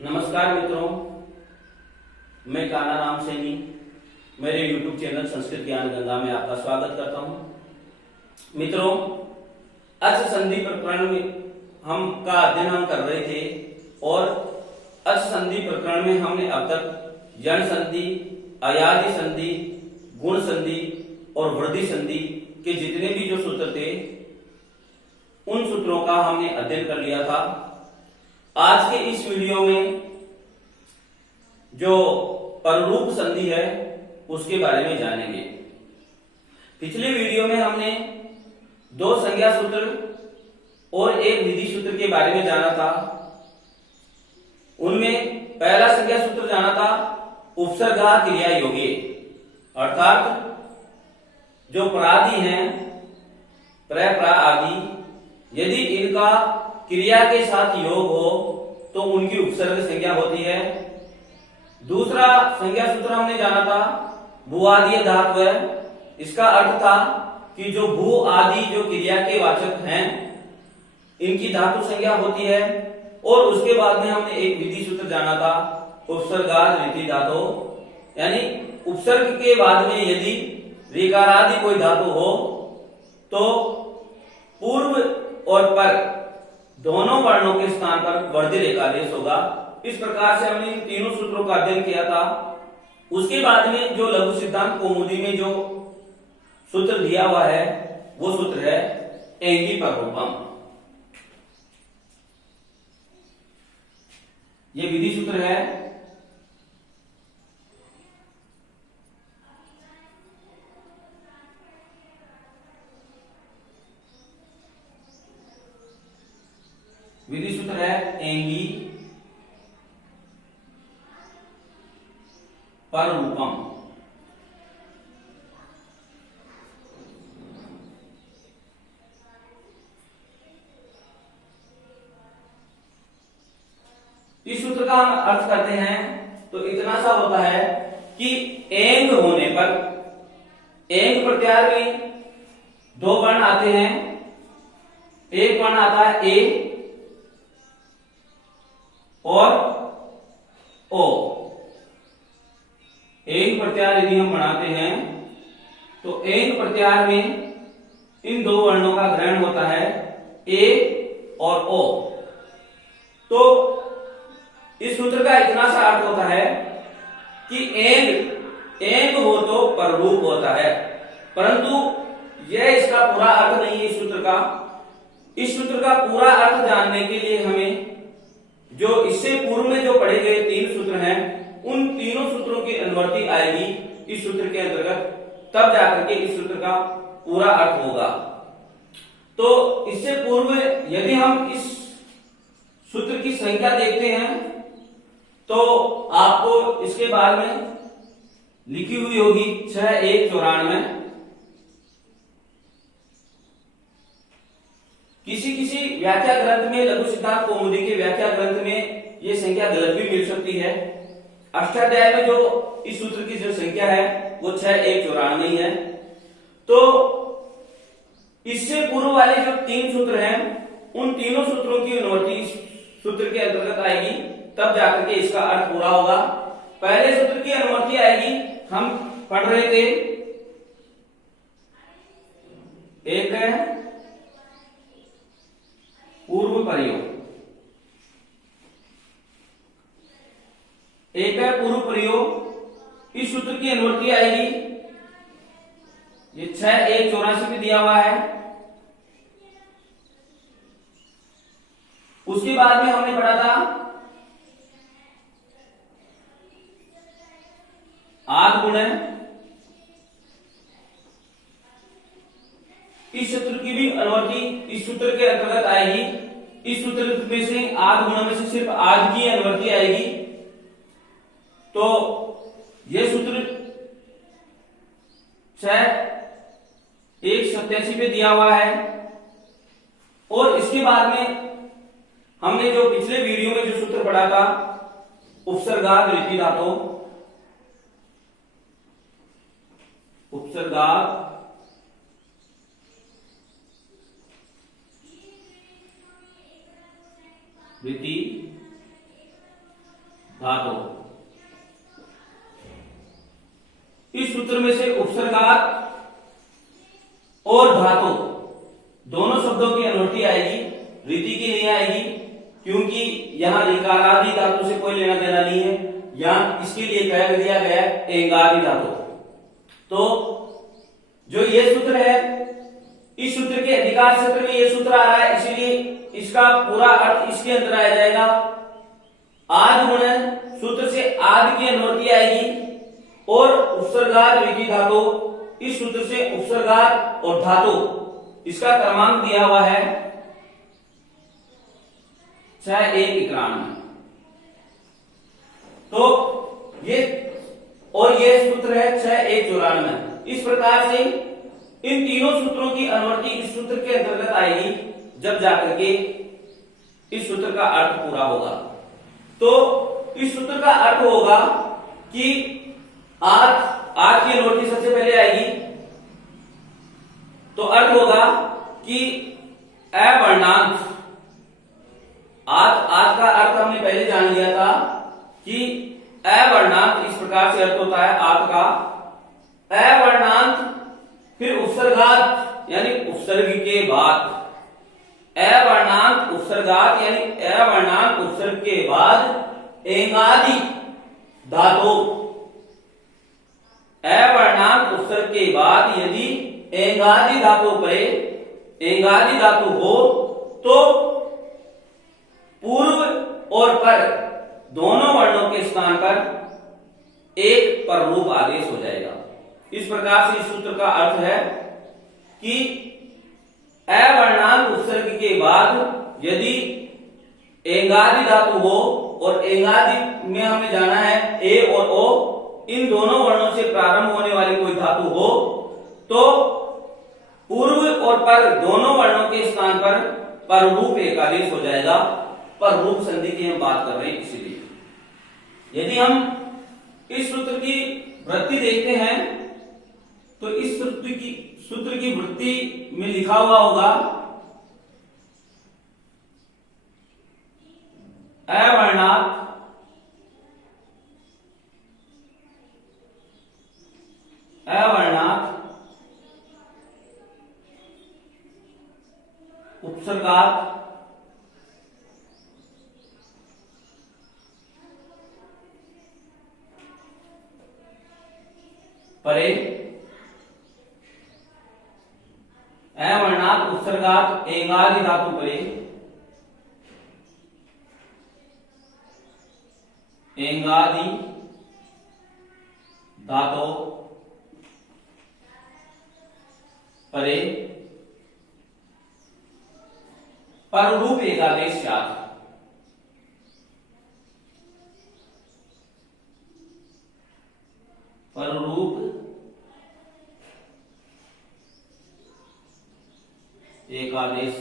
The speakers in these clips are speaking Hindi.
नमस्कार मित्रों, मैं काना राम सैनी मेरे YouTube चैनल संस्कृत ज्ञान गंगा में आपका स्वागत करता हूं। मित्रों, अच संधि प्रकरण में हम कर रहे थे और अच संधि प्रकरण में हमने अब तक जन संधि, अयादि संधि, गुण संधि और वृद्धि संधि के जितने भी जो सूत्र थे उन सूत्रों का हमने अध्ययन कर लिया था। आज के इस वीडियो में जो पररूप संधि है उसके बारे में जानेंगे। पिछले वीडियो में हमने दो संज्ञा सूत्र और एक विधि सूत्र के बारे में जाना था। उनमें पहला संज्ञा सूत्र जाना था उपसर्गा क्रिया योगे, अर्थात जो परादि हैं प्र प्रा आदि, यदि इनका क्रिया के साथ योग हो तो उनकी उपसर्ग संज्ञा होती है। दूसरा संज्ञा सूत्र हमने जाना था भू-आदि धातु है। इसका अर्थ था कि जो भू आदि जो क्रिया के वाचक हैं इनकी धातु संज्ञा होती है। और उसके बाद में हमने एक विधि सूत्र जाना था उपसर्गाद रीति धातु, यानी उपसर्ग के बाद में यदि ऋकारादि कोई धातु हो तो पूर्व और पर दोनों वर्णों के स्थान पर वर्धी रेखादेश होगा। इस प्रकार से हमने इन तीनों सूत्रों का अध्ययन किया था। उसके बाद में जो लघु सिद्धांत कौमुदी में जो सूत्र दिया हुआ है वो सूत्र है एंगी पररूपम। ये विधि सूत्र है। विधि सूत्र है एंगी पररूपम। इस सूत्र का हम अर्थ करते हैं तो इतना सा होता है कि एंग होने पर, एंग प्रत्याहार में दो वर्ण आते हैं। एक वर्ण आता है ए और ओ। एंग प्रत्याहार यदि हम बनाते हैं तो एंग प्रत्याहार में इन दो वर्णों का ग्रहण होता है ए और ओ। तो इस सूत्र का इतना सा अर्थ होता है कि एंग एंग हो तो पररूप होता है, परंतु यह इसका पूरा अर्थ नहीं है इस सूत्र का। इस सूत्र का पूरा अर्थ जानने के लिए हमें जो इससे पूर्व में जो पढ़े गए तीन सूत्र हैं उन तीनों सूत्रों की अनुवर्ती आएगी इस सूत्र के अंतर्गत, तब जाकर के इस सूत्र का पूरा अर्थ होगा। तो इससे पूर्व यदि हम इस सूत्र की संख्या देखते हैं तो आपको इसके बाद में लिखी हुई होगी 6194। किसी किसी व्याख्या ग्रंथ में, लघु सिद्धांत कौमुदी के व्याख्या ग्रंथ में ये संख्या गलत भी मिल सकती है। अष्टाध्याय में जो इस सूत्र की जो संख्या है वो 6194 ही है। तो इससे पूर्व वाले जो तीन सूत्र हैं उन तीनों सूत्रों की अनुवर्ती सूत्र के अंतर्गत आएगी, तब जाकर के इसका अर्थ पूरा होगा। पहले सूत्र की अनुवर्ती आएगी, हम पढ़ रहे थे, एक है पूर्व प्रयोग, एक है पूर्व प्रयोग। इस सूत्र की अनुवर्ती आएगी, ये 6184 में दिया हुआ है। उसके बाद में हमने पढ़ा था आद गुण। इस सूत्र की भी अनुवर्ती इस सूत्र के अंतर्गत आएगी। इस सूत्र में से आद गुण में से सिर्फ आद की अनुवर्ती आएगी। तो यह सूत्र 6187 पे दिया हुआ है। और इसके बाद में हमने जो पिछले वीडियो में जो सूत्र पढ़ा था उपसर्गाद रीति धातु, उपसर्गाद वृत्ति धातु। इस सूत्र में से उपसर्गात और धातु दोनों शब्दों की अनुवृत्ति आएगी, रीति की नहीं आएगी, क्योंकि यहां ऋकारादि धातु से कोई लेना देना नहीं है। यहां इसके लिए कह दिया गया एंगादि धातु। तो जो ये सूत्र है, इस सूत्र के अधिकार क्षेत्र में ये सूत्र आ रहा है, इसीलिए इसका पूरा अर्थ इसके अंदर आ जाएगा। आदि गुण सूत्र से आदि की अनुवृत्ति आएगी और उपसर्गात रीति धातु, इस सूत्र से उपसर्गात और धातु, इसका क्रमांक दिया हुआ है 6191। तो ये सूत्र है 6194। इस प्रकार से इन तीनों सूत्रों की अनुवृत्ति इस सूत्र के अंतर्गत आएगी, जब जाकर के इस सूत्र का अर्थ पूरा होगा। तो इस सूत्र का अर्थ होगा कि आज की अनुवृत्ति सबसे पहले आएगी। तो अर्थ होगा कि अवर्णांत, आज का अर्थ हमने पहले जान लिया था कि अवर्णांत इस प्रकार से अर्थ होता है आज का। अवर्णांत फिर उपसर्गात यानी उपसर्ग के बाद, अवर्णांत उपसर्गात यानी अवर्णांत उपसर्ग के बाद एंगादि धातु, अवर्णांत उपसर्ग के बाद यदि एंगादि धातु परे एंगादि धातु हो तो पूर्व और पर दोनों वर्णों के स्थान पर एक पररूप आदेश हो जाएगा। इस प्रकार से इस सूत्र का अर्थ है कि अवर्णांत उपसर्ग के बाद यदि एंगादि धातु हो, और एंगादि में हमें जाना है ए और ओ, इन दोनों वर्णों से प्रारंभ होने वाली कोई धातु हो तो पूर्व और पर दोनों वर्णों के स्थान पर पररूप एकादेश हो जाएगा। पररूप संधि की हम बात कर रहे हैं, इसीलिए यदि हम इस सूत्र की वृत्ति देखते हैं तो इस सूत्र की वृत्ति में लिखा हुआ होगा अवर्णात उपसर्गात परे, अवर्णात उपसर्गात एंगादि धातु परे, एंगादि धातु परे पररूप एकादेश स्यात्। पररूप एकादेश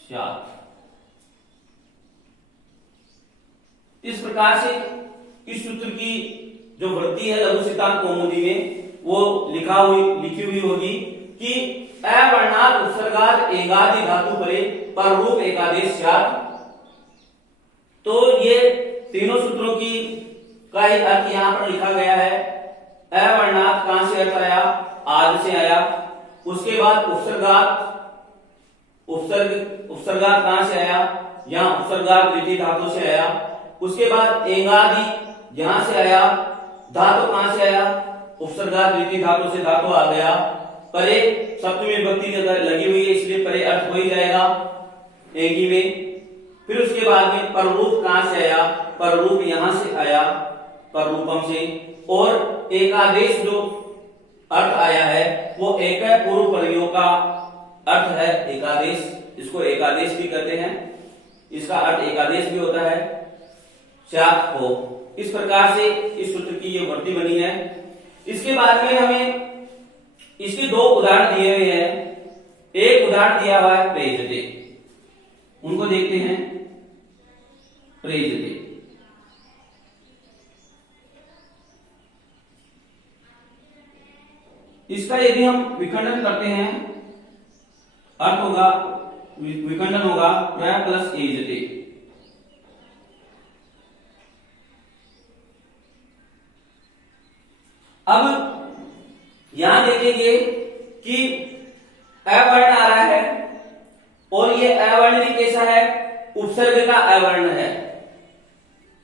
स्यात्। इस प्रकार से इस सूत्र की जो वृत्ति है लघु सिद्धांत कौमुदी में वो लिखी हुई होगी कि अवर्णात उपसर्गात एंगादि धातु परे पररूप एकादेश स्यात्। तो ये तीनों सूत्रों की का ही अर्थ यहां पर लिखा गया है। अवर्णात कहां से अर्थ आया? आदि से आया। उसके बाद उपसर्गात कहां से आया? यहां उपसर्गात रीति धातु से आया। उसके बाद एंगादि यहां से आया। धातु कहां से आया? उपसर्गात रीति धातु से धातु आ गया। परे सप्तमी विभक्ति लगी हुई है, इसलिए परे अर्थ हो ही जाएगा एंगी में। फिर उसके बाद में पररूप कहां से आया? पररूप यहां से आया, पररूपम से। और एकादेश जो अर्थ आया है वो एक पूर्व परयोग का अर्थ है एकादेश। इसको एकादेश भी कहते हैं, इसका अर्थ एकादेश भी होता है स्यात् हो। इस प्रकार से इस सूत्र की ये वृत्ति बनी है। इसके बाद में हमें इसके दो उदाहरण दिए हुए हैं। एक उदाहरण दिया हुआ है प्रेजते, उनको देखते हैं। प्रेजते इसका यदि हम विखंडन करते हैं अर्थ होगा, विखंडन होगा प्र प्लस एजते। अब यहां देखेंगे कि अवर्ण आ रहा है और ये अवर्ण भी कैसा है, उपसर्ग का अवर्ण है,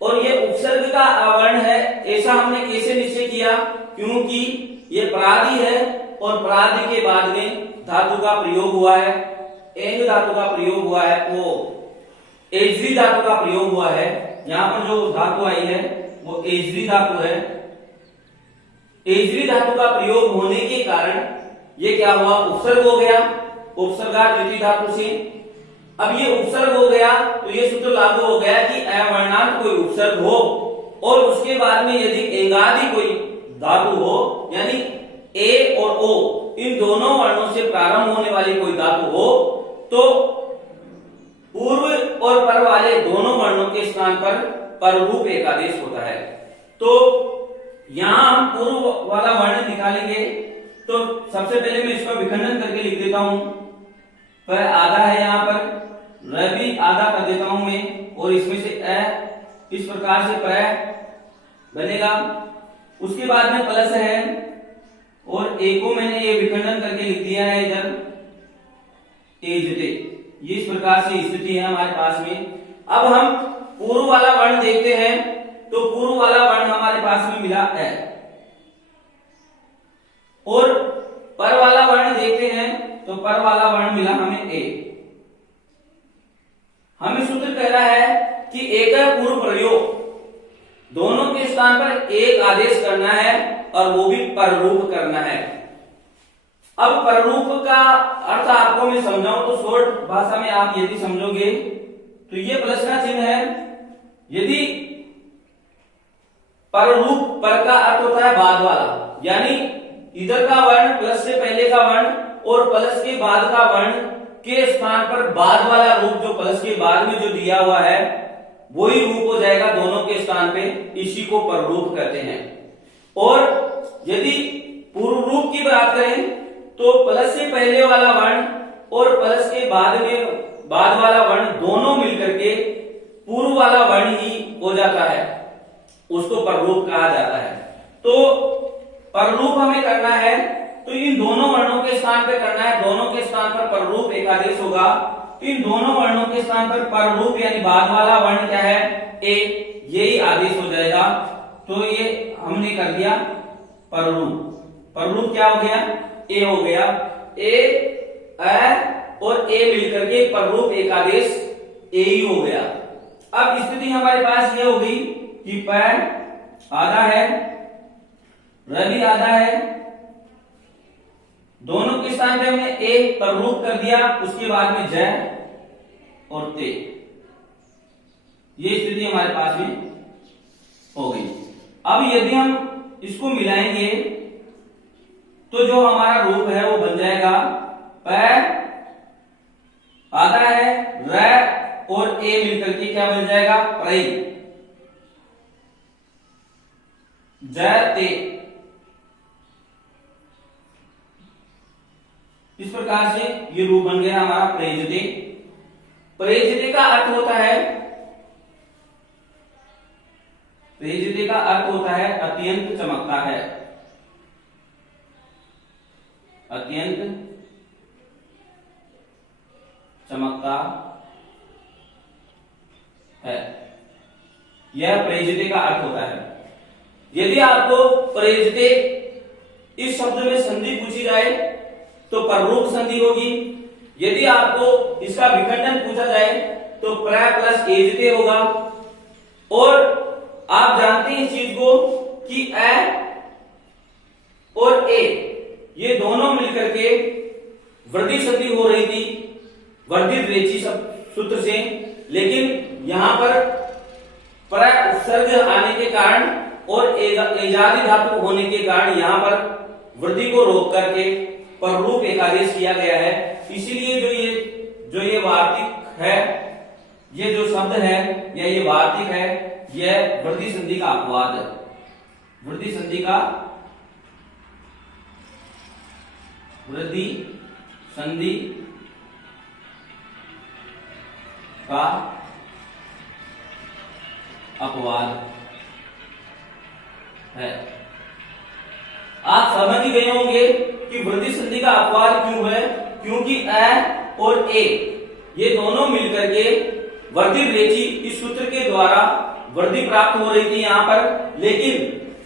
और ये उपसर्ग का अवर्ण है। ऐसा हमने कैसे निश्चय किया, क्योंकि ये परादी है और परादी के बाद में धातु का प्रयोग हुआ है, एंग धातु का प्रयोग हुआ है, वो एजरी धातु का प्रयोग हुआ है। यहां पर जो धातु आई है वो एजरी धातु है। एजरी धातु का प्रयोग होने के कारण ये क्या हुआ, उपसर्ग हो गया, उपसर्गा द्वितीय धातु से। अब ये उपसर्ग हो गया तो ये सूत्र लागू हो गया कि अवर्णांत कोई उपसर्ग हो और उसके बाद में यदि एंगादि कोई धातु हो, यानी ए और ओ इन दोनों वर्णों से प्रारंभ होने वाली कोई धातु हो, तो पूर्व और पर वाले दोनों वर्णों के स्थान पर पररूप एकादेश होता है। तो यहां हम पूर्व वाला वर्ण निकालेंगे, तो सबसे पहले मैं इसका विखंडन करके लिख देता हूं। प आधा है, यहां पर र भी आधा कर देता हूं मैं, और इसमें से अ इस प्रकार से प बनेगा। उसके बाद में प्लस है और ए को मैंने ये विखंडन करके लिख दिया है इधर एजते। ये इस प्रकार से स्थिति है हमारे पास में। अब हम पूर्व वाला वर्ण देखते हैं, तो पूर्व वाला वर्ण हमारे पास में मिला है, और पर वाला वर्ण देखते हैं तो पर वाला वर्ण मिला हमें ए। हमें सूत्र कह रहा है कि एक पूर्व प्रयोग, दोनों के स्थान पर एक आदेश करना है और वो भी पररूप करना है। अब पररूप का अर्थ आपको मैं समझाऊं तो शॉर्ट भाषा में आप यदि समझोगे तो ये प्लस का चिन्ह है। यदि पररूप, पर का अर्थ होता है बाद वाला, यानी इधर का वर्ण प्लस से पहले का वर्ण और प्लस के बाद का वर्ण के स्थान पर बाद वाला रूप जो प्लस के बाद में जो दिया हुआ है वही रूप हो जाएगा दोनों के स्थान पे, इसी को पररूप कहते हैं। और यदि पूर्व रूप की बात करें तो प्लस से पहले वाला वर्ण और प्लस के बाद में बाद वाला वर्ण दोनों मिलकर के पूर्व वाला वर्ण ही हो जाता है, उसको पररूप कहा जाता है। तो पररूप हमें करना है तो इन दोनों वर्णों के स्थान पर करना है, दोनों के स्थान पर पररूप एक आदेश होगा। इन दोनों वर्णों के स्थान पर पररूप यानी बाद वाला वर्ण क्या है, ए, यही आदेश हो जाएगा। तो ये हमने कर दिया पररूप। पररूप क्या हो गया, ए हो गया। ए, अ और ए मिलकर के पररूप एक आदेश ए ही हो गया। अब स्थिति हमारे पास ये होगी कि प आधा है, र भी आधा है, दोनों के स्थान पे हमने ए पररूप कर दिया, उसके बाद में ज और ते, ये स्थिति हमारे पास में हो गई। अब यदि हम इसको मिलाएंगे तो जो हमारा रूप है वो बन जाएगा प आधा है, र और ए मिलकर के क्या बन जाएगा, प्रई, जते। इस प्रकार से ये रूप बन गया हमारा प्रेजते। प्रेजते का अर्थ होता है, प्रेजते का अर्थ होता है अत्यंत चमकता है, अत्यंत चमकता है, यह प्रेजते का अर्थ होता है। यदि आपको प्रेजते इस शब्द में संधि पूछी जाए तो पररूप संधि होगी। यदि आपको इसका विखंडन पूछा जाए तो प्र प्लस एजते होगा। और आप जानते हैं इस चीज को कि अ और ए ये दोनों मिलकर के वृद्धि संधि हो रही थी वर्धित रेची सूत्र से, लेकिन यहां पर प्र उपसर्ग आने के कारण और एजादी धातु होने के कारण यहां पर वृद्धि को रोक करके पररूप एक आदेश किया गया है। इसीलिए जो ये वार्तिक है, ये जो शब्द है या ये वार्तिक है, यह वृद्धि संधि का अपवाद है, वृद्धि संधि का वृद्धि संधि का अपवाद है। आप समझ ही गए होंगे कि वृद्धि संधि का अपवाद क्यों है, क्योंकि अ और ए ये दोनों मिलकर के वर्धित रेचि इस सूत्र के द्वारा वृद्धि प्राप्त हो रही थी यहाँ पर, लेकिन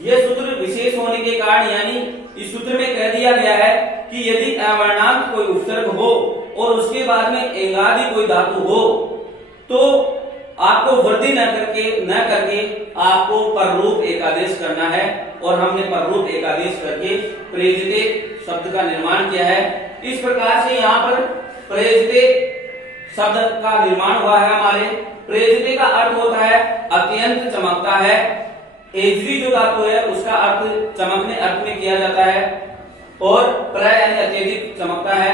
यह सूत्र विशेष होने के कारण यानी इस सूत्र में कह दिया गया है कि यदि अवर्णांत कोई उपसर्ग हो और उसके बाद में एंगादि कोई धातु हो तो आपको वृद्धि न करके आपको पररूप एकादेश करना है, और हमने पररूप एकादेश करके प्रेजिते शब्द का निर्माण किया है। इस प्रकार से यहाँ पर प्रेजिते शब्द का निर्माण हुआ है। हमारे प्रेजिते का अर्थ होता है अत्यंत चमकता है। एजरी जो धातु है उसका अर्थ चमकने अर्थ में किया जाता है, और प्र यानी अत्यधिक चमकता है,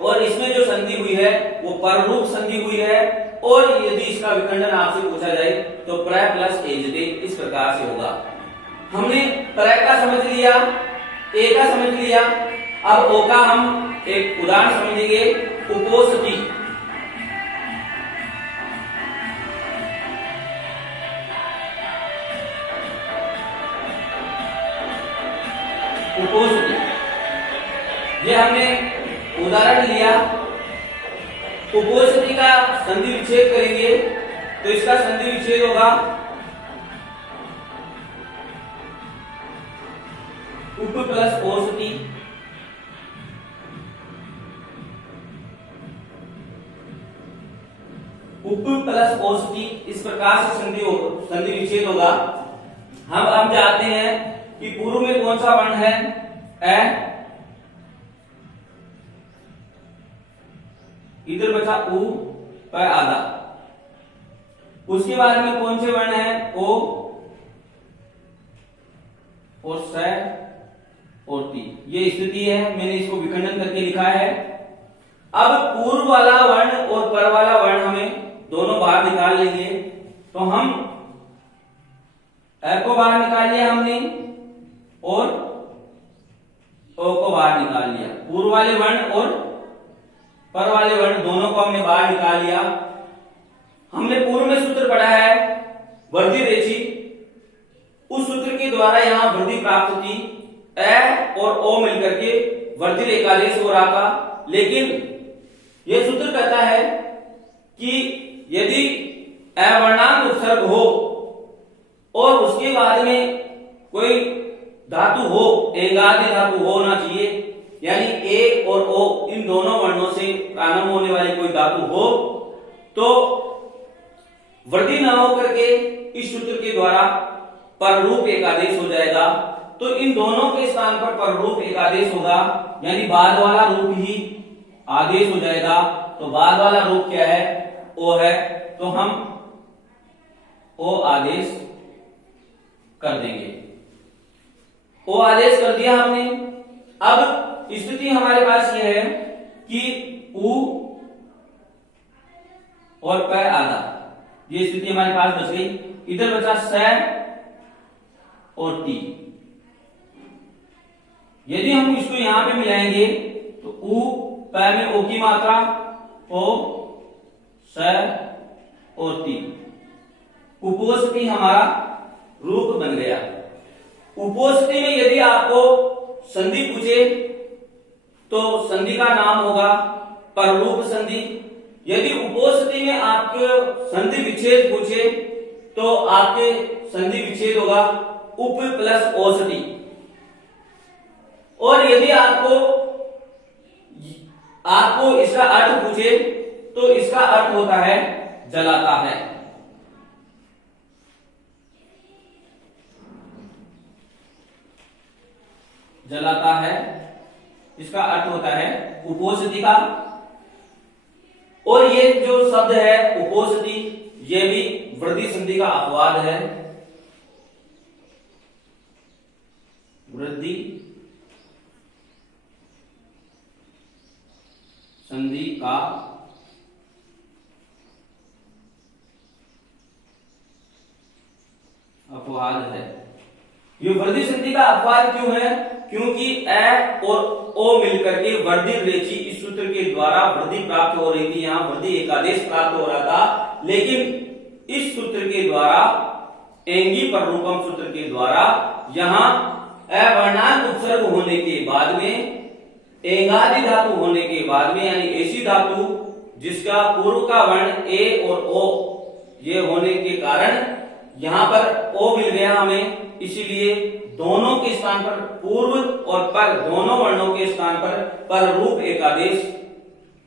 और इसमें जो संधि हुई है वो पररूप संधि हुई है। और यदि इसका विखंडन आपसे पूछा जाए तो प्र प्लस एजते इस प्रकार से होगा। हमने प्र का समझ लिया, ए का समझ लिया, अब ओ का हम एक उदाहरण समझेंगे, उपोषिति। उपोषिति ये हमने उदाहरण लिया। उपोषिति का संधि विच्छेद करेंगे तो इसका संधि विच्छेद होगा उप प्लस ओषिति। उप प्लस ओषिति इस प्रकार से संधि विच्छेद होगा। हम जानते हैं कि पूर्व में कौन सा वर्ण है, ए, इधर बचा उ प आधा। उसके बाद में कौन से वर्ण है, ओ और स और ती। ये स्थिति है, मैंने इसको विखंडन करके लिखा है। अब पूर्व वाला वर्ण और पर वाला वर्ण हमें दोनों बाहर निकाल लेंगे। तो हम ए को बाहर निकाल लिया हमने और ओ को बाहर निकाल लिया। पूर्व वाले वर्ण और पर वाले वर्ण दोनों को हमने बाहर निकाल लिया। हमने पूर्व में सूत्र पढ़ा है वर्धित रेचि, उस सूत्र के द्वारा यहां वृद्धि प्राप्त थी। ए और ओ मिलकर के वर्धित एकादेश हो रहा था, लेकिन यह सूत्र कहता है कि यदि अवर्णांत उपसर्ग हो और उसके बाद में कोई धातु हो, एंगादि धातु होना चाहिए, यानी ए और ओ इन दोनों वर्णों से प्रारंभ होने वाली कोई धातु हो, तो वृद्धि न होकर के इस सूत्र के द्वारा पररूप एकादेश हो जाएगा। तो इन दोनों के स्थान पर पररूप एकादेश होगा, यानी बाद वाला रूप ही आदेश हो जाएगा। तो बाद वाला रूप क्या है, ओ है, तो हम ओ आदेश कर देंगे। ओ आदेश कर दिया हमने। अब स्थिति हमारे पास यह है कि उ और प आधा, ये स्थिति हमारे पास बच गई। इधर बचा स और ती। यदि हम इसको यहां पे मिलाएंगे तो उ प में ओ की मात्रा, ओ स और ती, उपोषिति हमारा रूप बन गया। उपोषिति में यदि आपको संधि पूछे तो संधि का नाम होगा पररूप संधि। यदि उपोषिति में आपके संधि विच्छेद पूछे तो आपके संधि विच्छेद होगा उप प्लस ओषिति। और यदि आपको इसका अर्थ पूछे तो इसका अर्थ होता है जलाता है। जलाता है, इसका अर्थ होता है उपोषिति का। और ये जो शब्द है उपोषिति, ये भी वृद्धि संधि का अपवाद है। वृद्धि संधि का अपवाद है। ये वृद्धि संधि का अपवाद क्यों है, क्योंकि ए और ओ मिलकर के वर्धित रेचि इस सूत्र के द्वारा वृद्धि प्राप्त हो रही थी, यहां वृद्धि एकादेश प्राप्त हो रहा था। लेकिन इस सूत्र के द्वारा, एंगी पररूपम सूत्र के द्वारा यहां अवर्णांत उपसर्ग होने के बाद में एंगादि धातु होने के बाद में, यानी ऐसी धातु जिसका पूर्व का वर्ण ए और ओ ये होने के कारण यहां पर ओ मिल गया हमें, इसीलिए दोनों के स्थान पर, पूर्व और पर दोनों वर्णों के स्थान पर रूप एकादेश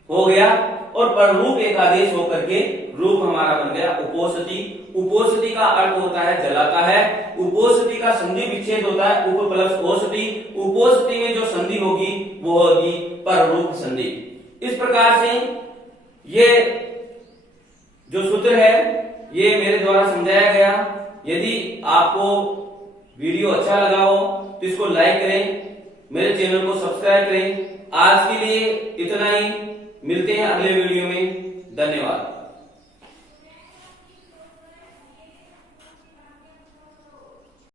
हो गया, और पर रूप एकादेश होकर के रूप हमारा बन गया उपोषिति। उपोषिति का अर्थ होता है जलाता है, उपोषिति का संधि विच्छेद होता है उप प्लस ओषधि। उपोषिति में जो संधि होगी वो होगी पर रूप संधि। इस प्रकार से ये जो सूत्र है ये मेरे द्वारा समझाया गया। यदि आपको वीडियो अच्छा लगा हो तो इसको लाइक करें, मेरे चैनल को सब्सक्राइब करें। आज के लिए इतना ही, मिलते हैं अगले वीडियो में।